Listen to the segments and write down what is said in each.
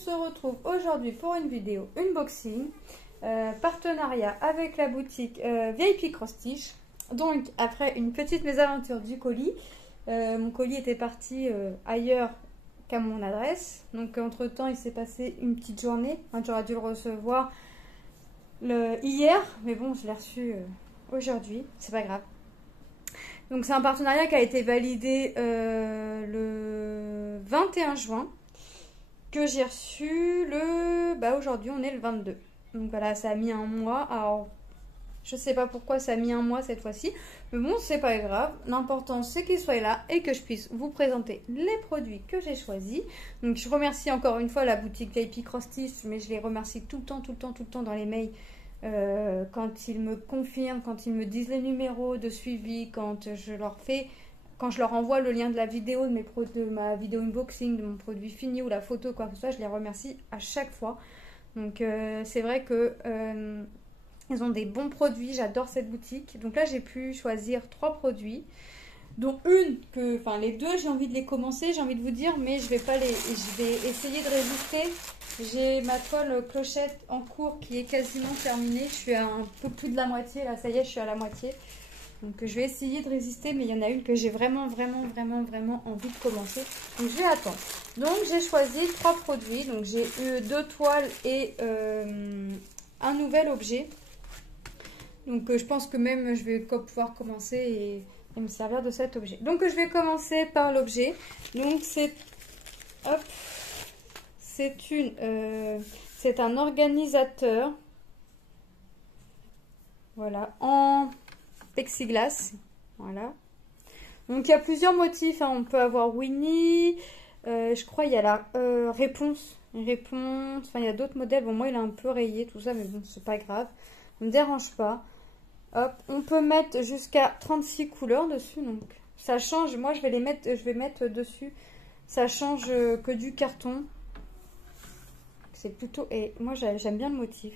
se retrouve aujourd'hui pour une vidéo unboxing, partenariat avec la boutique VIP Cross Stitch. Donc après une petite mésaventure du colis, mon colis était parti ailleurs qu'à mon adresse. Donc entre temps il s'est passé une petite journée, enfin, j'aurais dû le recevoir hier, mais bon je l'ai reçu aujourd'hui, c'est pas grave. Donc c'est un partenariat qui a été validé le 21 juin, que j'ai reçu aujourd'hui on est le 22. Donc voilà, ça a mis un mois. Alors je sais pas pourquoi ça a mis un mois cette fois-ci, mais bon c'est pas grave. L'important c'est qu'il soit là et que je puisse vous présenter les produits que j'ai choisis. Donc je remercie encore une fois la boutique VIP Cross Stitch, mais je les remercie tout le temps dans les mails. Quand ils me confirment, quand ils me disent les numéros de suivi, quand je leur envoie le lien de la vidéo de ma vidéo unboxing, de mon produit fini ou la photo, quoi que ce soit, je les remercie à chaque fois. Donc c'est vrai que ils ont des bons produits, j'adore cette boutique. Donc là j'ai pu choisir 3 produits, dont les deux j'ai envie de les commencer, j'ai envie de vous dire, mais je vais essayer de résister. J'ai ma toile clochette en cours qui est quasiment terminée. Je suis à un peu plus de la moitié. Là, ça y est, je suis à la moitié. Donc, je vais essayer de résister. Mais il y en a une que j'ai vraiment envie de commencer. Donc, je vais attendre. Donc, j'ai choisi 3 produits. Donc, j'ai eu 2 toiles et un nouvel objet. Donc, je pense que même je vais pouvoir commencer et me servir de cet objet. Donc, je vais commencer par l'objet. Donc, c'est... Hop. C'est un organisateur, voilà, en plexiglas, voilà. Donc il y a plusieurs motifs, hein. On peut avoir Winnie, je crois il y a la réponse, enfin il y a d'autres modèles. Bon moi il est un peu rayé tout ça, mais bon c'est pas grave, ça me dérange pas. Hop, on peut mettre jusqu'à 36 couleurs dessus, donc ça change. Moi je vais mettre dessus, ça change que du carton. C'est plutôt... Et moi, j'aime bien le motif.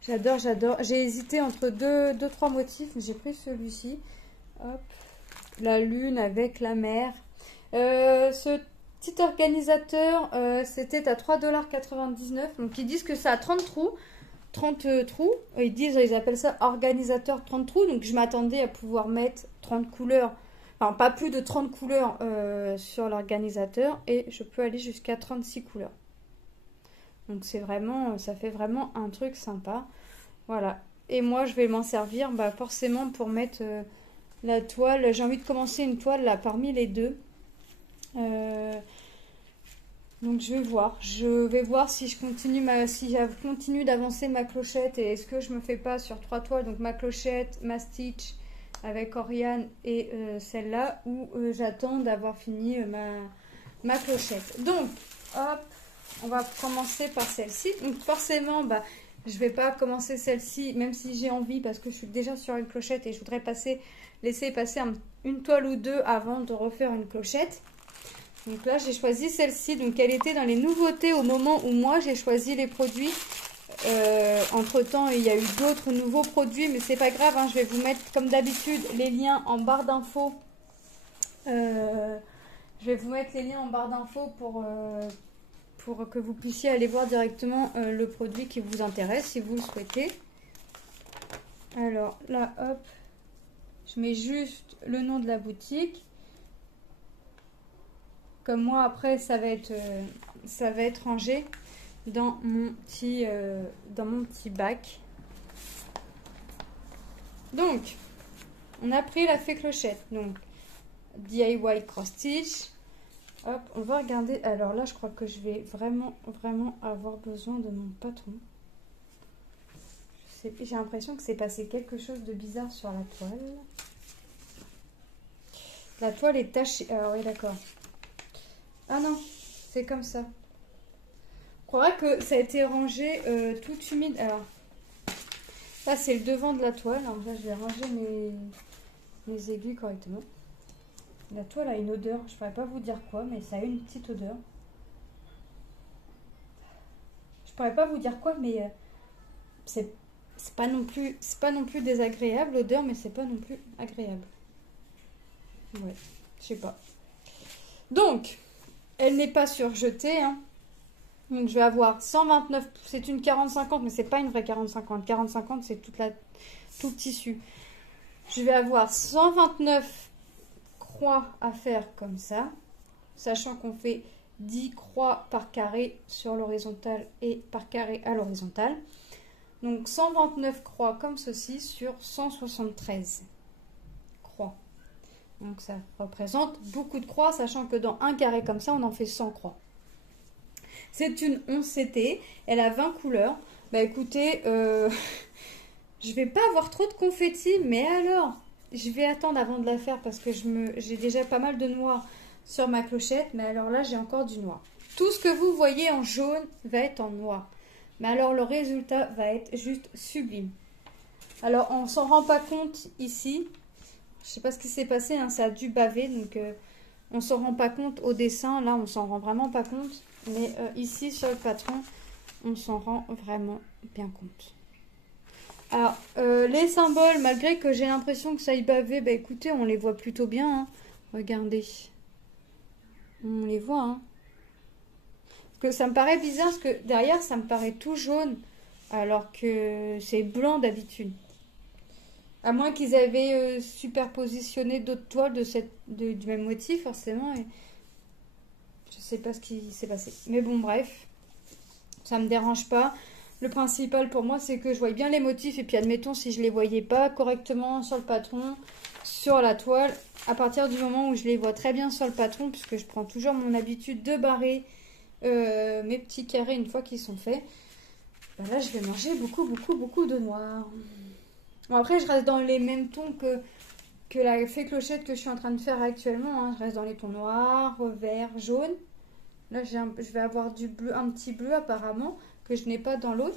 J'adore. J'ai hésité entre deux, trois motifs, mais j'ai pris celui-ci. Hop. La lune avec la mer. Ce petit organisateur, c'était à 3,99 $. Donc, ils disent que ça a 30 trous. 30 trous. Ils appellent ça organisateur 30 trous. Donc, je m'attendais à pouvoir mettre 30 couleurs. Enfin, pas plus de 30 couleurs sur l'organisateur. Et je peux aller jusqu'à 36 couleurs. Donc c'est vraiment, ça fait vraiment un truc sympa. Voilà. Et moi je vais m'en servir forcément pour mettre la toile. J'ai envie de commencer une toile là parmi les deux. Donc je vais voir. Je vais voir si je continue d'avancer ma clochette et est-ce que je me fais pas sur 3 toiles. Donc ma clochette, ma Stitch avec Oriane et celle-là, ou j'attends d'avoir fini ma clochette. Donc hop. On va commencer par celle-ci. Donc forcément, je ne vais pas commencer celle-ci, même si j'ai envie, parce que je suis déjà sur une clochette et je voudrais laisser passer une toile ou deux avant de refaire une clochette. Donc là, j'ai choisi celle-ci. Donc elle était dans les nouveautés au moment où moi, j'ai choisi les produits. Entre-temps, il y a eu d'autres nouveaux produits, mais c'est pas grave. Hein, je vais vous mettre, comme d'habitude, les liens en barre d'infos. Je vais vous mettre les liens en barre d'infos pour que vous puissiez aller voir directement le produit qui vous intéresse si vous le souhaitez. Alors là, hop, je mets juste le nom de la boutique. Comme moi, après, ça va être rangé dans mon petit bac. Donc, on a pris la fée clochette. Donc, DIY Cross Stitch. Hop, on va regarder. Alors là, je crois que je vais vraiment avoir besoin de mon patron. J'ai l'impression que c'est passé quelque chose de bizarre sur la toile. La toile est tachée. Alors oui, d'accord. Ah non, c'est comme ça. Je croirais que ça a été rangé tout humide. Alors, là, c'est le devant de la toile. Alors là, je vais ranger mes aiguilles correctement. La toile a une odeur, je ne pourrais pas vous dire quoi, mais ça a une petite odeur. Je ne pourrais pas vous dire quoi, mais c'est pas non plus désagréable l'odeur, mais c'est pas non plus agréable. Ouais, je sais pas. Donc, elle n'est pas surjetée, hein. Donc je vais avoir 129, c'est une 40-50, mais c'est pas une vraie 40-50. 40-50, c'est tout le tissu. Je vais avoir 129 croix à faire comme ça, sachant qu'on fait 10 croix par carré sur l'horizontale et par carré à l'horizontale. Donc 129 croix comme ceci sur 173 croix. Donc ça représente beaucoup de croix, sachant que dans un carré comme ça, on en fait 100 croix. C'est une 11 CT, elle a 20 couleurs. Bah écoutez, je vais pas avoir trop de confetti, mais alors, je vais attendre avant de la faire parce que j'ai déjà pas mal de noir sur ma clochette, mais alors là, j'ai encore du noir. Tout ce que vous voyez en jaune va être en noir. Mais alors, le résultat va être juste sublime. Alors, on s'en rend pas compte ici. Je sais pas ce qui s'est passé, hein, ça a dû baver, donc on s'en rend pas compte au dessin. Là, on s'en rend vraiment pas compte. Mais ici, sur le patron, on s'en rend vraiment bien compte. Alors, les symboles, malgré que j'ai l'impression que ça y bavé, bah écoutez, on les voit plutôt bien. Hein. Regardez. On les voit, hein. Parce que ça me paraît bizarre, parce que derrière, ça me paraît tout jaune, alors que c'est blanc d'habitude. À moins qu'ils avaient superpositionné d'autres toiles du même motif, forcément. Et je sais pas ce qui s'est passé. Mais bon, bref. Ça me dérange pas. Le principal pour moi, c'est que je voie bien les motifs. Et puis, admettons, si je les voyais pas correctement sur le patron, sur la toile, à partir du moment où je les vois très bien sur le patron, puisque je prends toujours mon habitude de barrer mes petits carrés une fois qu'ils sont faits, ben là, je vais manger beaucoup, beaucoup, beaucoup de noir. Bon, après, je reste dans les mêmes tons que la fée clochette que je suis en train de faire actuellement. Hein. Je reste dans les tons noirs, vert, jaune. Là, je vais avoir du bleu, un petit bleu apparemment, que je n'ai pas dans l'autre.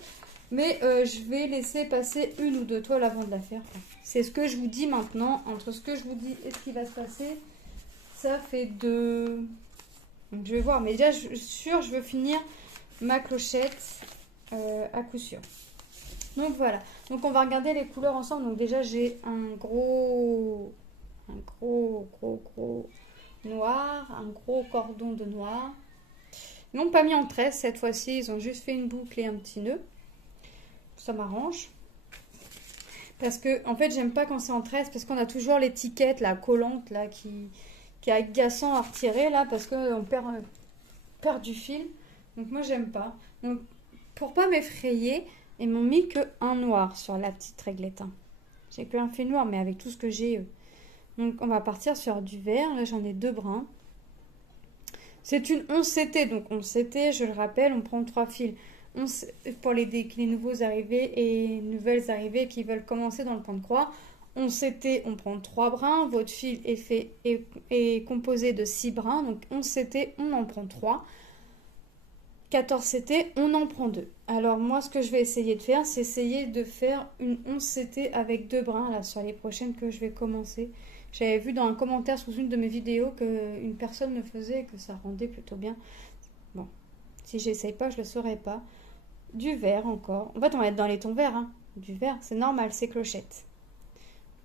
Mais je vais laisser passer une ou deux toiles avant de la faire. C'est ce que je vous dis maintenant. Entre ce que je vous dis et ce qui va se passer, ça fait deux. Donc, je vais voir. Mais déjà, je veux finir ma clochette à coup sûr. Donc voilà. Donc on va regarder les couleurs ensemble. Donc déjà, j'ai un gros noir, un gros cordon de noir. Ils n'ont pas mis en tresse cette fois-ci. Ils ont juste fait une boucle et un petit nœud. Ça m'arrange. Parce que, en fait, j'aime pas quand c'est en tresse. Parce qu'on a toujours l'étiquette, la collante, là, qui est agaçant à retirer, là. Parce qu'on perd du fil. Donc, moi, j'aime pas. Donc, pour pas m'effrayer, ils m'ont mis que un noir sur la petite réglette. Hein. J'ai que un fil noir, mais avec tout ce que j'ai. Donc, on va partir sur du vert. Là, j'en ai 2 brins. C'est une 11 CT. Donc, 11 CT, je le rappelle, on prend 3 fils. Pour les nouveaux arrivés et nouvelles arrivées qui veulent commencer dans le point de croix. 11 CT, on prend 3 brins. Votre fil est composé de 6 brins. Donc, 11 CT, on en prend 3. 14 CT, on en prend 2. Alors, moi, ce que je vais essayer de faire, c'est essayer de faire une 11 CT avec 2 brins, là, sur les prochaines que je vais commencer. J'avais vu dans un commentaire sous une de mes vidéos qu'une personne le faisait et que ça rendait plutôt bien. Bon, si j'essaye pas, je le saurais pas. Du vert encore. En fait, on va être dans les tons verts. Hein. Du vert, c'est normal, c'est clochette.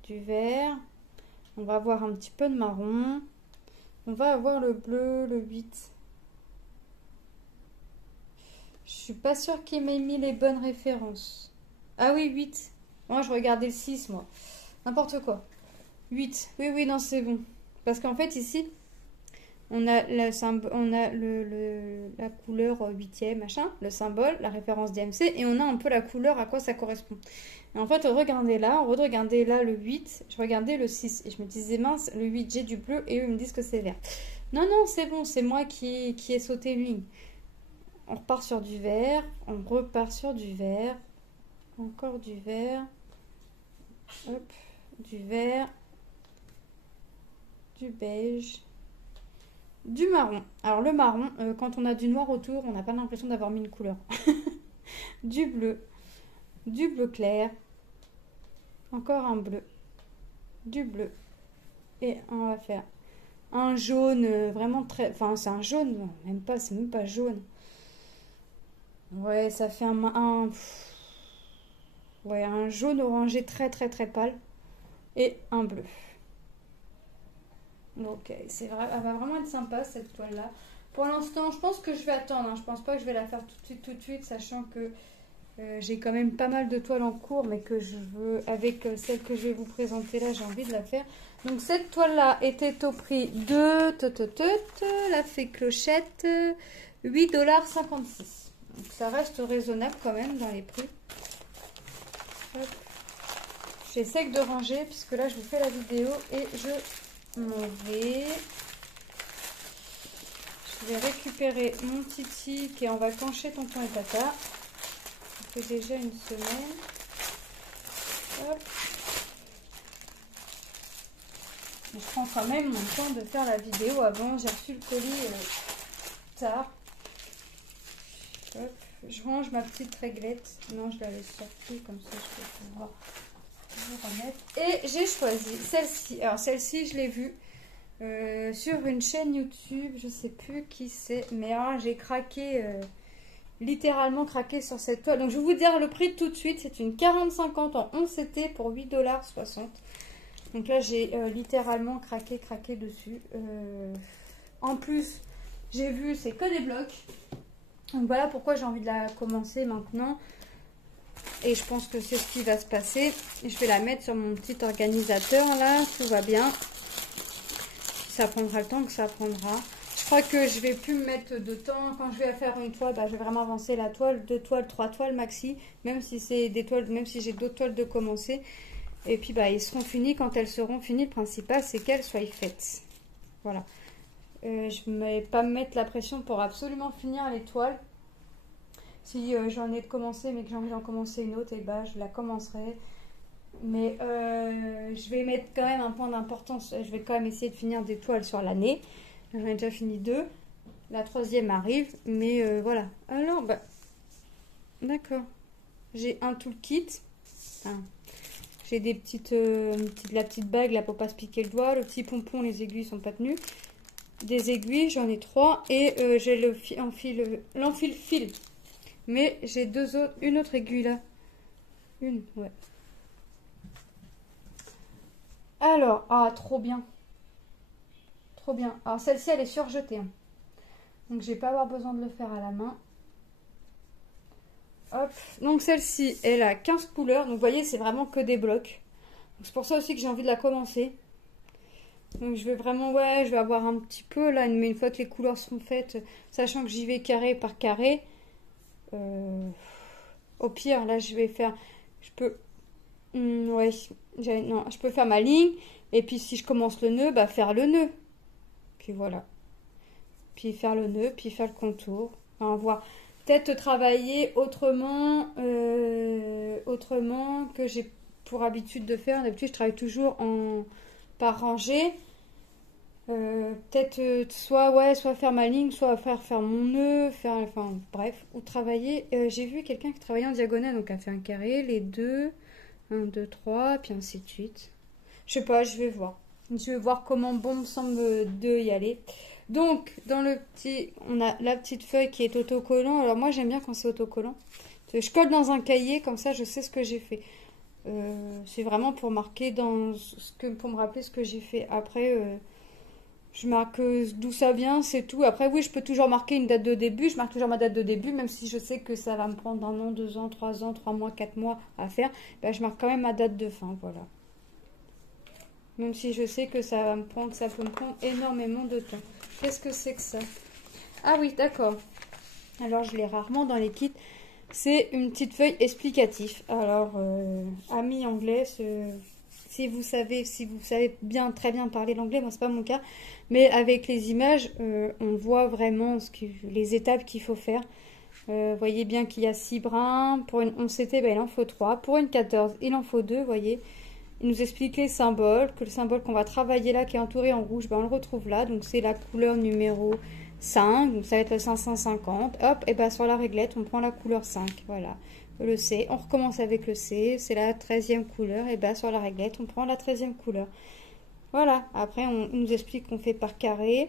Du vert. On va avoir un petit peu de marron. On va avoir le bleu, le 8. Je suis pas sûre qu'il m'ait mis les bonnes références. Ah oui, 8. Moi, je regardais le 6, moi. N'importe quoi. 8. Oui, non, c'est bon. Parce qu'en fait, ici, on a la couleur 8e, machin, le symbole, la référence DMC, et on a un peu la couleur à quoi ça correspond. Et en fait, regardez là le 8, je regardais le 6, et je me disais, mince, le 8, j'ai du bleu, et eux ils me disent que c'est vert. Non, c'est bon, c'est moi qui ai sauté une ligne. On repart sur du vert, on repart sur du vert, encore du vert, hop, du vert, du beige, du marron. Alors le marron, quand on a du noir autour, on n'a pas l'impression d'avoir mis une couleur. Du bleu clair, encore un bleu, du bleu, et on va faire un jaune vraiment très... Enfin, c'est un jaune, non, c'est même pas jaune. Ouais, ça fait un jaune orangé très pâle, et un bleu. Donc, c'est vrai, elle va vraiment être sympa cette toile-là. Pour l'instant, je pense que je vais attendre. Hein. Je pense pas que je vais la faire tout de suite, sachant que j'ai quand même pas mal de toiles en cours, mais que je veux, avec celle que je vais vous présenter là, j'ai envie de la faire. Donc cette toile-là était au prix de la fée clochette, 8,56 $. Donc ça reste raisonnable quand même dans les prix. J'essaie de ranger, puisque là je vous fais la vidéo et je m'en vais. Je vais récupérer mon Titi qui est en vacances chez Tonton et Tata. Ça fait déjà une semaine. Hop. Je prends quand même mon temps de faire la vidéo avant. J'ai reçu le colis tard. Hop. Je range ma petite réglette. Non, je l'avais sortie comme ça je peux pouvoir vous remettre. Et j'ai choisi celle-ci. Alors celle-ci, je l'ai vue sur une chaîne YouTube. Je sais plus qui c'est. Mais j'ai craqué, littéralement craqué sur cette toile. Donc je vais vous dire le prix tout de suite. C'est une 40-50 en 11 CT pour 8,60 $. Donc là, j'ai littéralement craqué dessus. En plus, j'ai vu, c'est que des blocs. Donc voilà pourquoi j'ai envie de la commencer maintenant. Et je pense que c'est ce qui va se passer. Je vais la mettre sur mon petit organisateur là. Tout va bien. Ça prendra le temps que ça prendra. Je crois que je vais plus me mettre de temps. Quand je vais faire une toile, je vais vraiment avancer la toile. 2 toiles, 3 toiles maxi. Même si c'est des toiles, même si j'ai d'autres toiles de commencer. Et puis ils seront finis quand elles seront finies. Le principal c'est qu'elles soient faites. Voilà. Je ne vais pas me mettre la pression pour absolument finir les toiles. Si j'en ai de commencer mais que j'ai envie d'en commencer une autre, et je la commencerai. Mais je vais mettre quand même un point d'importance. Je vais quand même essayer de finir des toiles sur l'année. J'en ai déjà fini 2. La 3e arrive. Mais voilà. Alors, d'accord. J'ai un toolkit. J'ai des la petite bague là pour pas se piquer le doigt. Le petit pompon, les aiguilles sont pas tenues. Des aiguilles, j'en ai 3. Et j'ai l'enfile-fil. Mais j'ai une autre aiguille là. Ouais. Alors, trop bien. Trop bien. Alors celle-ci, elle est surjetée. Hein. Donc je vais pas avoir besoin de le faire à la main. Hop. Donc celle-ci, elle a 15 couleurs. Donc vous voyez, c'est vraiment que des blocs. C'est pour ça aussi que j'ai envie de la commencer. Donc je vais vraiment, je vais avoir un petit peu là, mais une fois que les couleurs seront faites, sachant que j'y vais carré par carré. Au pire, là je vais faire, je peux, non, je peux faire ma ligne. Et puis si je commence le nœud, faire le nœud. Puis voilà. Puis faire le nœud, puis faire le contour. Enfin, voir. Peut-être travailler autrement que j'ai pour habitude de faire. D'habitude, je travaille toujours par rangée. Peut-être soit faire ma ligne, soit faire mon nœud, enfin bref, ou travailler. J'ai vu quelqu'un qui travaillait en diagonale, donc a fait un carré, les deux, 1, 2, 3, puis ainsi de suite. Je sais pas, je vais voir. Je vais voir comment bon me semble de y aller. Donc, dans le petit, on a la petite feuille qui est autocollant. Alors moi, j'aime bien quand c'est autocollant. Je colle dans un cahier, comme ça, je sais ce que j'ai fait. C'est vraiment pour marquer pour me rappeler ce que j'ai fait. Après, je marque d'où ça vient, c'est tout. Après, oui, je peux toujours marquer une date de début. Je marque toujours ma date de début, même si je sais que ça va me prendre 1 an, 2 ans, 3 ans, 3 mois, 4 mois à faire. Je marque quand même ma date de fin, voilà. Même si je sais que ça peut me prendre énormément de temps. Qu'est-ce que c'est que ça? Ah oui, d'accord. Alors, je l'ai rarement dans les kits. C'est une petite feuille explicative. Alors, amis anglais, si vous savez très bien parler l'anglais, moi c'est pas mon cas, mais avec les images, on voit vraiment les étapes qu'il faut faire. Voyez bien qu'il y a 6 brins. Pour une 11 CT, il en faut 3. Pour une 14, il en faut 2, voyez. Il nous explique les symboles, que le symbole qu'on va travailler là, qui est entouré en rouge, on le retrouve là. Donc c'est la couleur numéro 5, donc ça va être le 550. Hop, et sur la réglette, on prend la couleur 5, voilà. Le C, on recommence avec le C, c'est la 13e couleur, et sur la réglette, on prend la 13e couleur. Voilà, après on nous explique qu'on fait par carré.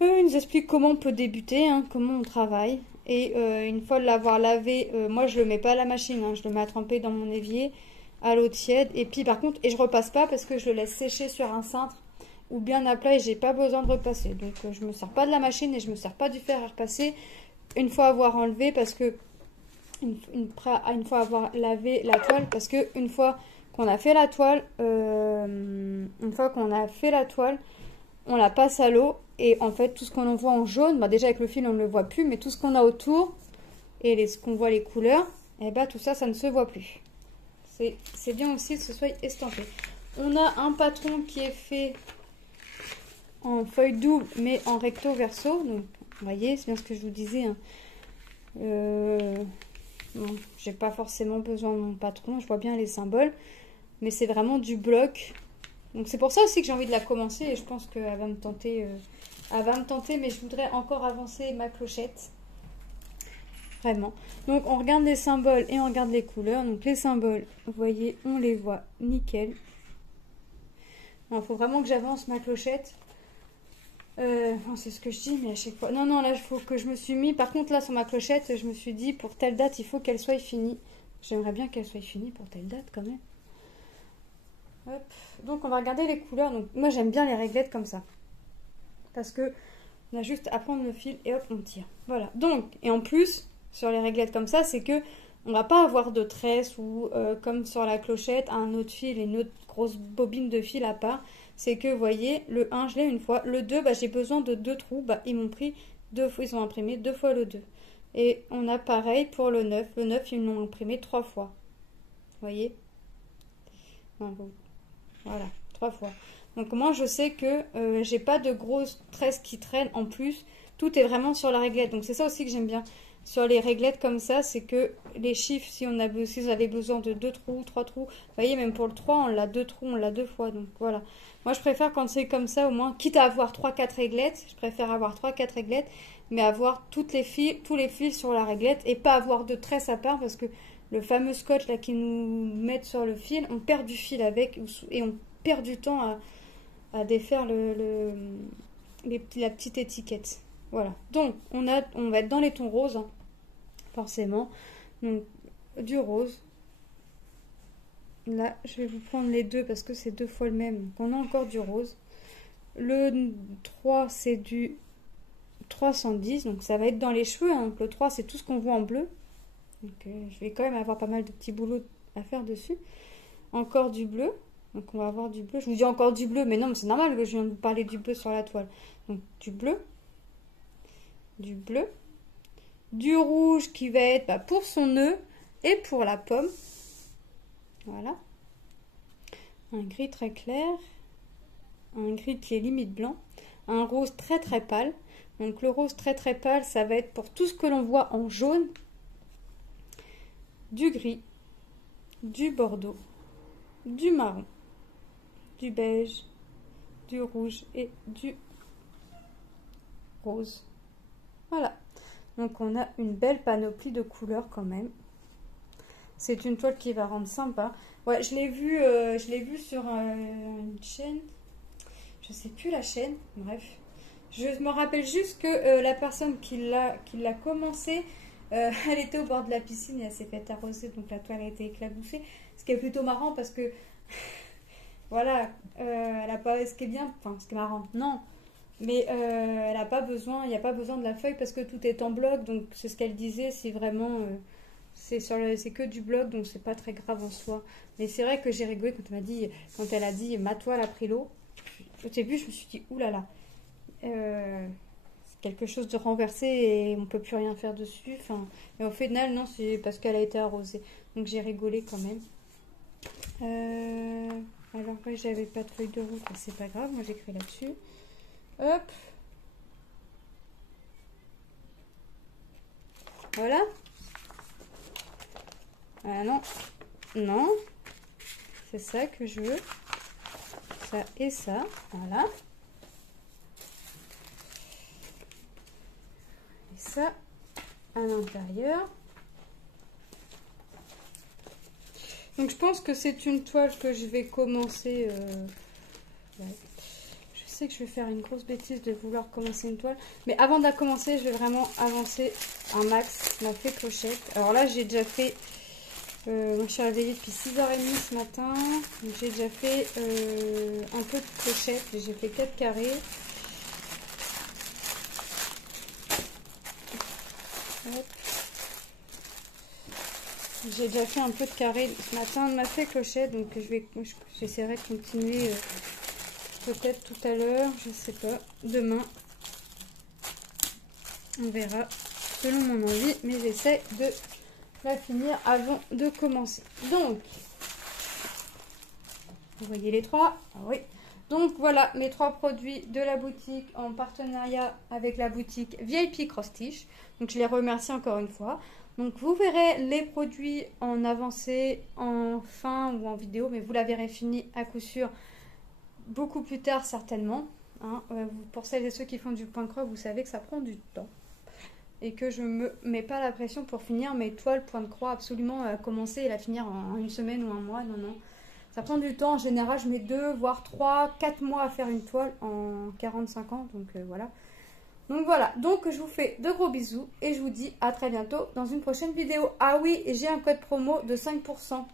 Il nous explique comment on peut débuter, comment on travaille. Et une fois de l'avoir lavé, moi je le mets pas à la machine, je le mets à tremper dans mon évier à l'eau tiède. Et puis par contre, je repasse pas parce que je le laisse sécher sur un cintre. ou bien à plat et j'ai pas besoin de repasser. Donc je me sers pas de la machine et je me sers pas du fer à repasser une fois avoir enlevé, parce que une fois avoir lavé la toile, parce que une fois qu'on a fait la toile, on la passe à l'eau et en fait tout ce qu'on en voit en jaune, bah déjà avec le fil on ne le voit plus, mais tout ce qu'on a autour et ce qu'on voit les couleurs, et bah tout ça, ça ne se voit plus. C'est bien aussi que ce soit estampé. On a un patron qui est fait en feuille double mais en recto verso, donc vous voyez, c'est bien ce que je vous disais, hein. Bon, j'ai pas forcément besoin de mon patron, je vois bien les symboles, mais c'est vraiment du bloc. Donc c'est pour ça aussi que j'ai envie de la commencer et je pense qu'elle va me tenter, mais je voudrais encore avancer ma clochette. Vraiment. Donc on regarde les symboles et on regarde les couleurs. Donc les symboles, vous voyez, on les voit nickel. Il faut vraiment que j'avance ma clochette. C'est ce que je dis, mais à chaque fois... Non, là, il faut que je me suis mis... Par contre, là, sur ma clochette, je me suis dit, pour telle date, il faut qu'elle soit finie. J'aimerais bien qu'elle soit finie pour telle date, quand même. Hop. Donc, on va regarder les couleurs. Donc, moi, j'aime bien les réglettes comme ça. Parce que on a juste à prendre le fil et hop, on tire. Voilà. Donc, et en plus, sur les réglettes comme ça, c'est que on va pas avoir de tresse ou comme sur la clochette, un autre fil et une autre grosse bobine de fil à part. C'est que, vous voyez, le 1, je l'ai une fois. Le 2, bah, j'ai besoin de 2 trous. Bah, ils m'ont pris 2 fois, ils ont imprimé 2 fois le 2. Et on a pareil pour le 9. Le 9, ils l'ont imprimé 3 fois. Vous voyez? Voilà, 3 fois. Donc moi, je sais que j'ai pas de grosses tresses qui traînent en plus. Tout est vraiment sur la réglette. Donc c'est ça aussi que j'aime bien. Sur les réglettes comme ça, c'est que les chiffres, si vous avez besoin de 2 trous, 3 trous, vous voyez, même pour le 3, on l'a 2 trous, on l'a 2 fois. Donc voilà. Moi, je préfère quand c'est comme ça, au moins, quitte à avoir 3-4 réglettes, je préfère avoir 3-4 réglettes, mais avoir tous les fils sur la réglette et pas avoir de tresse à part, parce que le fameux scotch là qu'ils nous mettent sur le fil, on perd du fil avec et on perd du temps à défaire la petite étiquette. Voilà. Donc, on va être dans les tons roses, hein, forcément. Donc, du rose. Là, je vais vous prendre les deux parce que c'est 2 fois le même. Donc, on a encore du rose. Le 3, c'est du 310. Donc, ça va être dans les cheveux, hein. Donc, le 3, c'est tout ce qu'on voit en bleu. Donc, je vais quand même avoir pas mal de petits boulots à faire dessus. Encore du bleu. Donc, on va avoir du bleu. Je vous dis encore du bleu, mais non, mais c'est normal que je viens de vous parler du bleu sur la toile. Donc, du bleu. Du bleu. Du rouge qui va être pour son nœud et pour la pomme. Voilà. Un gris très clair. Un gris qui est limite blanc. Un rose très très pâle. Donc le rose très très pâle, ça va être pour tout ce que l'on voit en jaune. Du gris. Du bordeaux. Du marron. Du beige. Du rouge et du rose. Voilà. Donc on a une belle panoplie de couleurs quand même. C'est une toile qui va rendre sympa. Ouais, je l'ai vu sur une chaîne. Je sais plus la chaîne. Bref, je me rappelle juste que la personne qui l'a commencé, elle était au bord de la piscine et elle s'est fait arroser, donc la toile a été éclaboussée. Ce qui est plutôt marrant parce que voilà, elle a pas. Ce qui est bien, enfin, ce qui est marrant, non. Mais elle a pas besoin, il n'y a pas besoin de la feuille parce que tout est en bloc. Donc c'est ce qu'elle disait, c'est vraiment c'est que du bloc, donc c'est pas très grave en soi. Mais c'est vrai que j'ai rigolé quand elle a dit ma toile a pris l'eau. Au début je me suis dit oulala, c'est quelque chose de renversé et on peut plus rien faire dessus. Enfin, mais au final non, c'est parce qu'elle a été arrosée. Donc j'ai rigolé quand même. Alors que j'avais pas de feuille de route, c'est pas grave, moi j'écris là-dessus. Hop. Voilà. Ah non. Non. C'est ça que je veux. Ça et ça. Voilà. Et ça à l'intérieur. Donc je pense que c'est une toile que je vais commencer. Ouais. Je sais que je vais faire une grosse bêtise de vouloir commencer une toile. Mais avant de la commencer, je vais vraiment avancer un max ma fée clochette. Alors là, j'ai déjà fait Moi je suis réveillée depuis 6h30 ce matin. J'ai déjà fait un peu de clochette. J'ai fait 4 carrés. J'ai déjà fait un peu de carré ce matin. On m'a fait clochette, donc j'essaierai de continuer peut-être tout à l'heure, je sais pas. Demain, on verra selon mon envie, mais j'essaie de la finir avant de commencer. Donc, vous voyez les trois? Ah oui. Donc voilà mes 3 produits de la boutique en partenariat avec la boutique VIP Cross Stitch. Donc je les remercie encore une fois. Donc vous verrez les produits en avancée, en fin ou en vidéo, mais vous la verrez finie à coup sûr beaucoup plus tard certainement. Hein. Pour celles et ceux qui font du point creux, vous savez que ça prend du temps. Et que je ne me mets pas la pression pour finir mes toiles point de croix absolument à commencer et la finir en une semaine ou un mois. Non, non. Ça prend du temps. En général, je mets 2, voire 3, 4 mois à faire une toile en 45 ans. Donc voilà. Donc voilà. Donc je vous fais de gros bisous et je vous dis à très bientôt dans une prochaine vidéo. Ah oui, j'ai un code promo de 5%.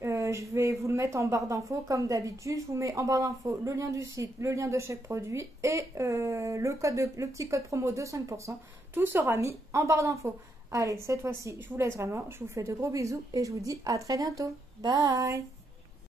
Je vais vous le mettre en barre d'infos comme d'habitude. Je vous mets en barre d'infos le lien du site, le lien de chaque produit et le petit code promo de 5%. Tout sera mis en barre d'infos. Allez, cette fois-ci, je vous laisse vraiment. Je vous fais de gros bisous et je vous dis à très bientôt. Bye!